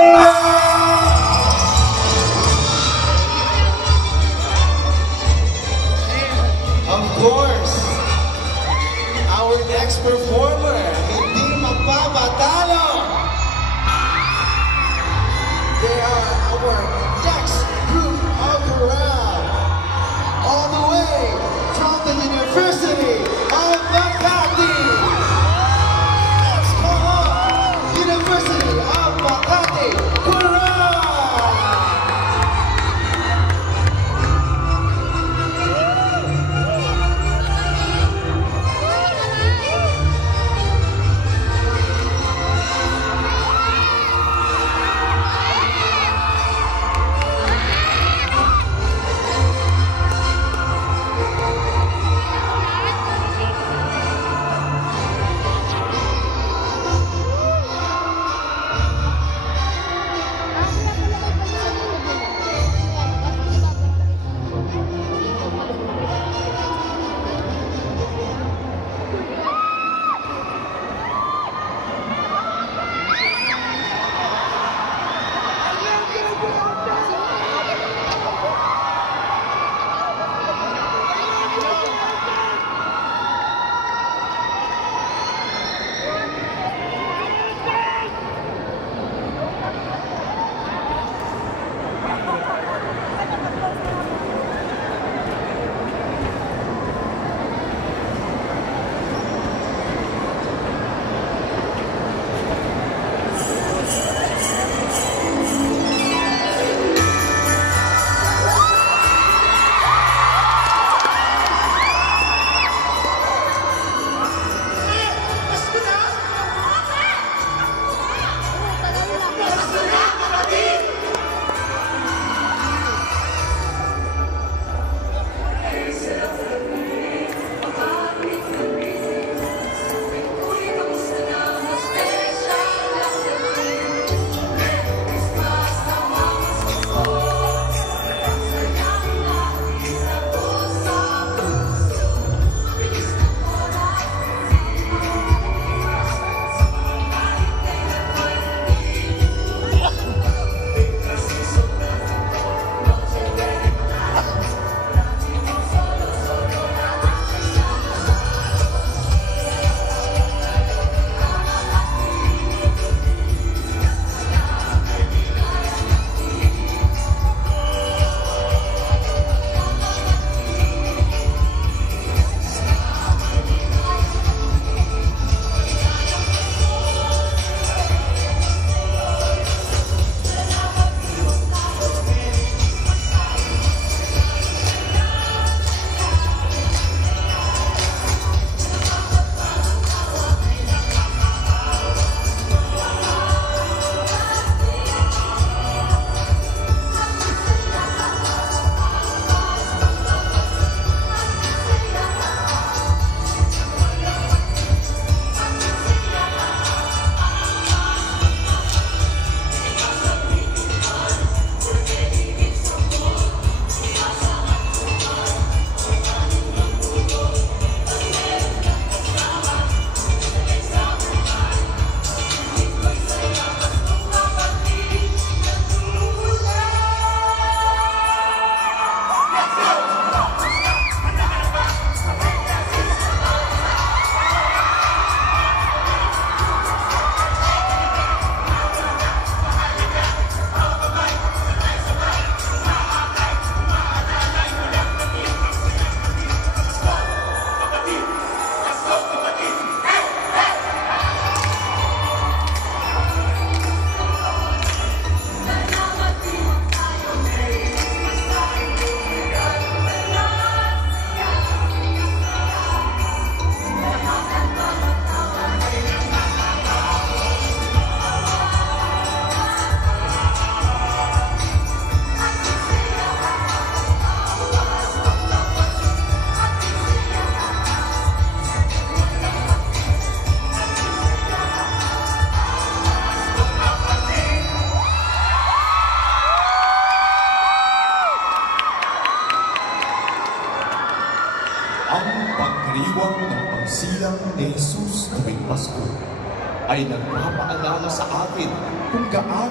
Of course, our next performer, hindi magpapatalo. They are our next group of the round, all the way from the University of Makati. Let's call up University of Makati.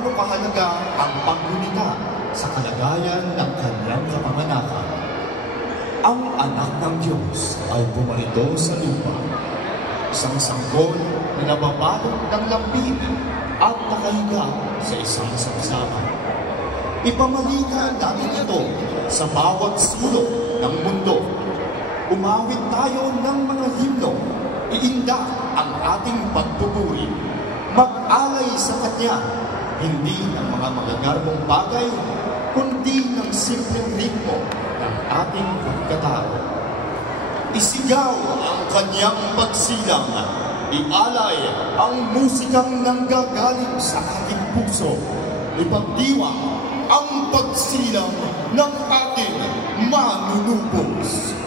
gaano kahalaga ang paggunita sa kalagayan ng kanyang kapanganakan. Ang anak ng Diyos ay pumarito sa lupa, isang sanggol na nababalot ng lambing at nakahiga sa isang saksama. Ipamalikan natin ito sa bawat sulok ng mundo. Umawit tayo ng mga himno, iinda ang ating pagpupuri, mag-alay sa Kanya, hindi ng mga magagarbong bagay, kundi ng simpleng ritmo ng ating pagkatao. Isigaw ang Kanyang pagsilang, ialay ang musikang nanggagaling sa ating puso, ipagdiwang ang pagsilang ng ating manunubos.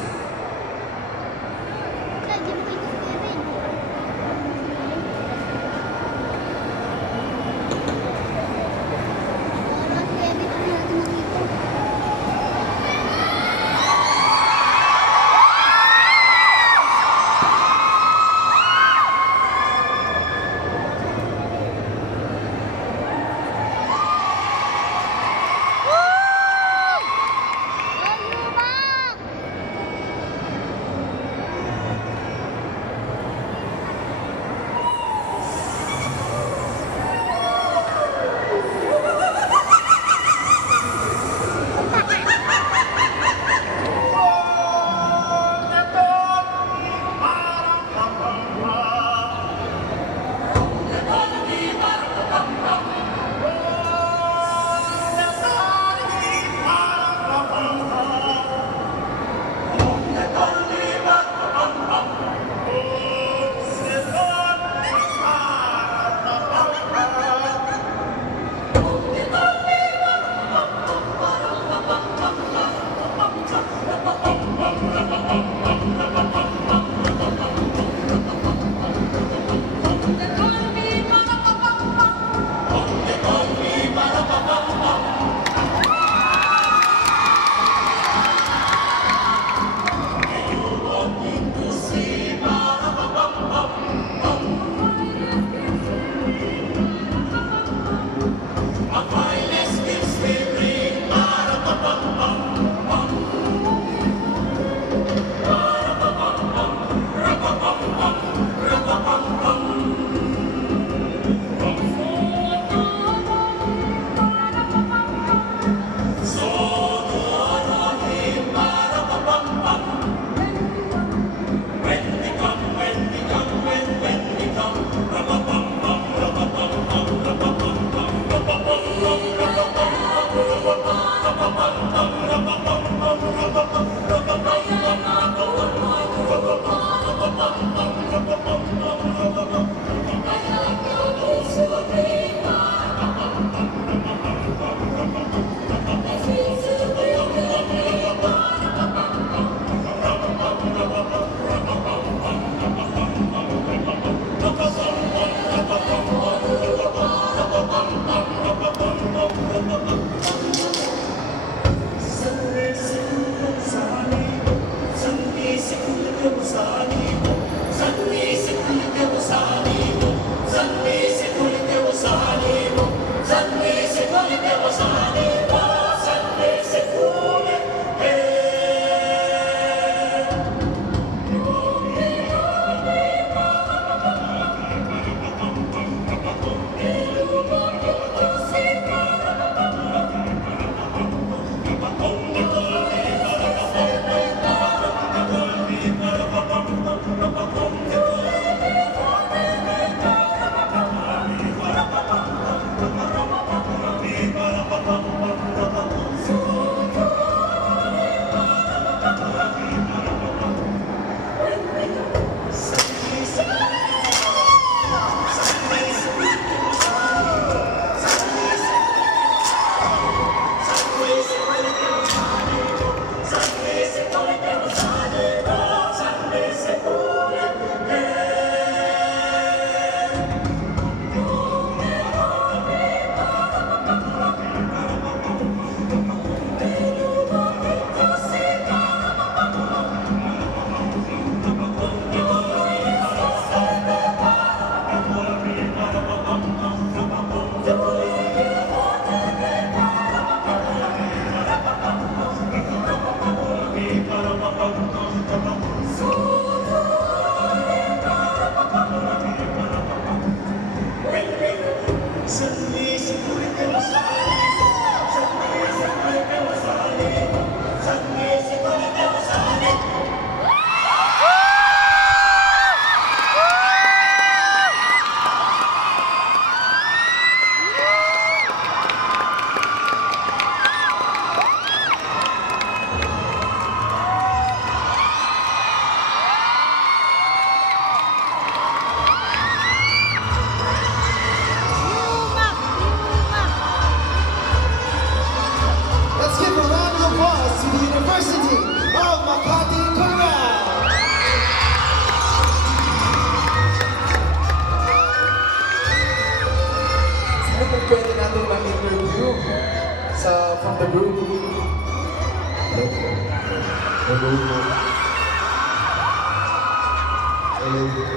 the group.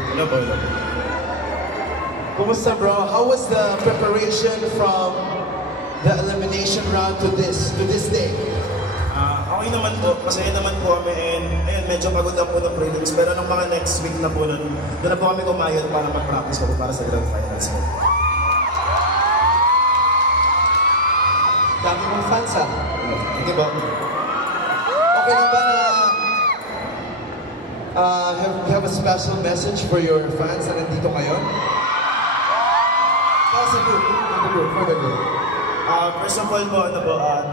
Hello po, hello po. Kumusta bro? How was the preparation from the elimination round to this day? Okay naman po, masaya naman po kami and ayun, medyo pagod na po ng prelims pero nung mga next week na po doon na po kami kumayod para mag-practice po para sa grand finals po. Dami mong fans ah. Hindi ba? Okay lang ba na have a special message for your fans na nandito ngayon? Para sa group, for the group. First of all po,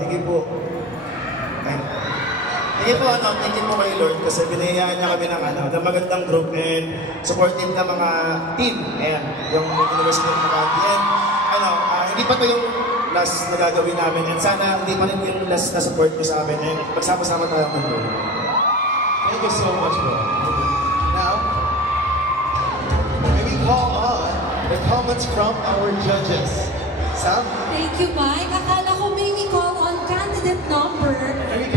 thank you po. Thank you po kay Lord kasi binayaan niya kami ng magandang group and supportive na mga team. Ayan, yung University of Makati. And hindi pa to yung last na gagawin namin and sana hindi pa rin yung last na support ko sa amin and magsama-sama tayo ng group. Thank you so much, bro. Now, maybe call on the comments from our judges. Sam? Thank you, Mike. Akala ko maybe call on candidate number 11.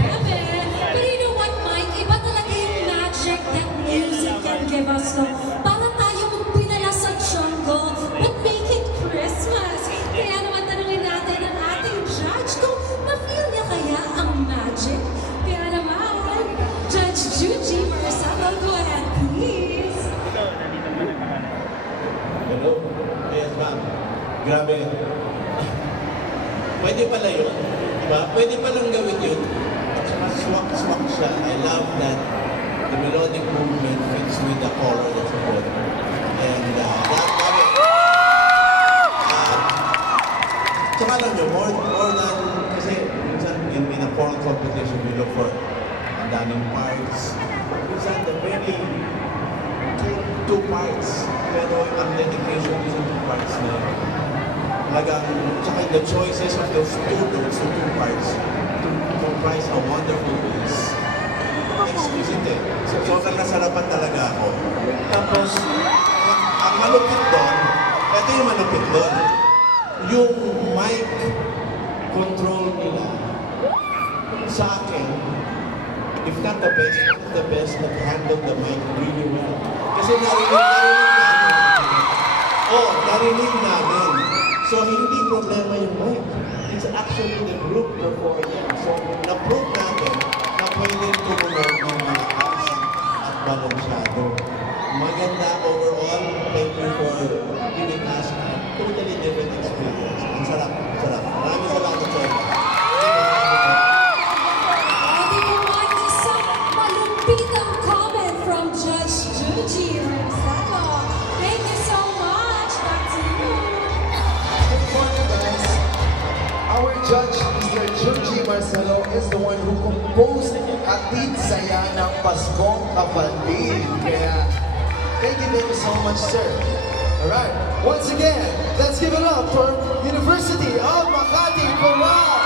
But you know what, Mike? Iba talaga yung magic that music can give us. So, para tayo magpinala sa jungle, but make it Christmas. Kaya naman tanungin natin ang ating judge kung na-feel niya kaya ang magic. Kaya naman, Judge Juji Marcelo, go ahead, please. Hello? Yes, ma'am. Grabe. Pwede pala yun. Diba? Pwede palang gawin yun. At saka swak-swak siya. I love that the melodic movement fits with the color that's good. And tsaka alam nyo, more than, kasi minsan in a foreign competition, we look for ang daming parts. Minsan, the very two parts. Pero ang dedication is two parts na talagang, tsaka the choices of those two parts to comprise a wonderful piece. Exquisite eh. Sobrang nasarapan talaga ako. Tapos, ang malupit doon, ito yung malupit doon. Yung mic control nila, sa akin, if not the best, one of the best that handled the mic really well. Kasi narinig namin. So, hindi problema yung mic. It's actually the group performing. So, na-prove natin na pwede tumunog ng malakas at balansyado. Maganda overall. Thank you for giving us a totally different experience. Ang sarap, sarap. Maraming salamat sa inyo. Pwede naman isang malumpitang comment from Judge Juji Marcelo. Thank you so much. Back to you. Good morning, guys. Our judge, Mr. Juji Marcelo, is the one who composed Atid Saya ng Paskong Kapatid. Kaya, thank you so much, sir. Alright, once again, let's give it up for University of Makati Chorale.